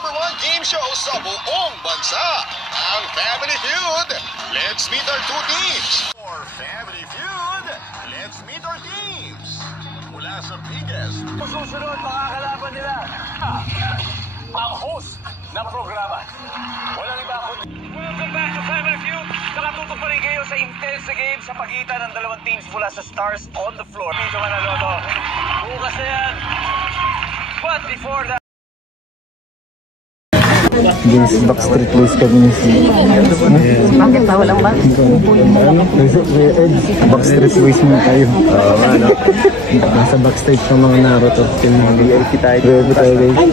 #1 game show sa buong bansa, ang Family Feud. Let's meet our two teams. For Family Feud, let's meet our teams. Mula sa biggest. Susunod, makakalaban nila ang host ng programa. Walang iba kundi. Welcome back to Family Feud. Nakatutok pa rin kayo sa intense game sa pagitan ng dalawang teams mula sa Stars on the Floor. Medyo Manaloto. Bukas na yan. But before that, Guys, Backstreet Boys kami. Bakit ba? Walang ba? Backstreet Boys muna tayo. Nasa backstage ng mga Naruto. VIP tayo guys.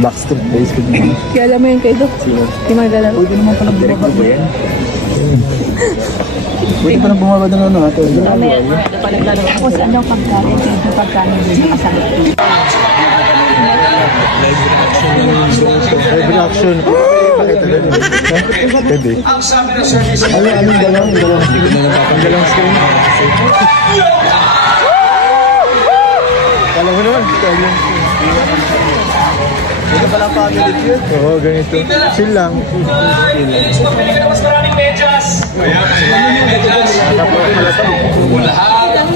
Backstreet Boys kami. Kaya alam mo yun kayo doon? Sino? Yung mga galaro. Pwede naman palang bumaba ba yan? Pwede palang bumaba doon ano natin. Ako sa anong pagkain, yung pagkain yung kasama. Live reaction. Pwede. Anong dalawang screen? Kala mo naman. Ito pala family feud. Oo, ganito. Chill lang.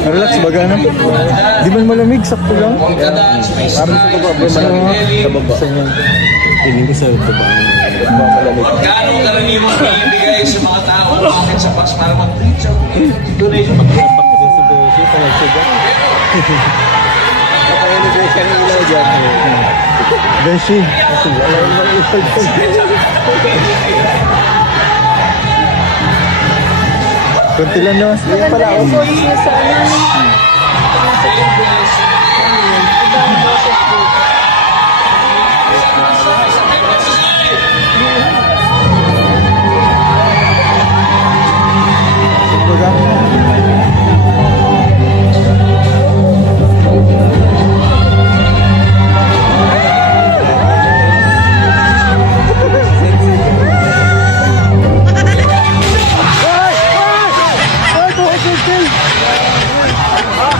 Relax baga na. Di man malamig, sakto lang. Parang sa baba, malamig. Sa baba. Piling ko sa baba. Malamig. magkano karaniwang ibigay sa mga tao bakit sa box para mag-reach out donation Kapag-anniversary nila dyan. Beshi. Kunti lang no? Maganda yung boses niya sa ano. Nasa Google. Ibang boses po.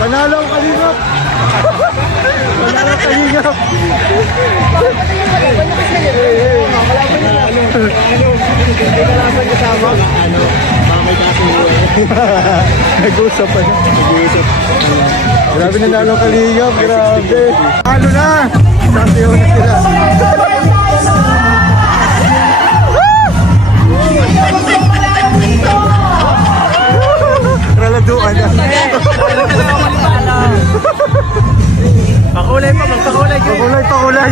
Panalo ang kalingap! Panalo ang kalingap! Kalaban kasama? Mamay kasi nag-usap pa na. Grabe nanalo ang kalingap, grabe! Ano na? Champion na sila! Raladuan na. Pakulay pa, magpakulay. Pakulay.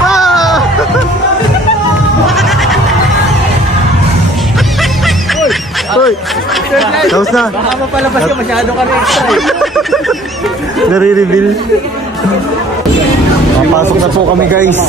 Ah! Hoy! Tapos na. Baka mapalabas ka, masyado ka na extra. Nare-reveal. Papasok na po kami guys.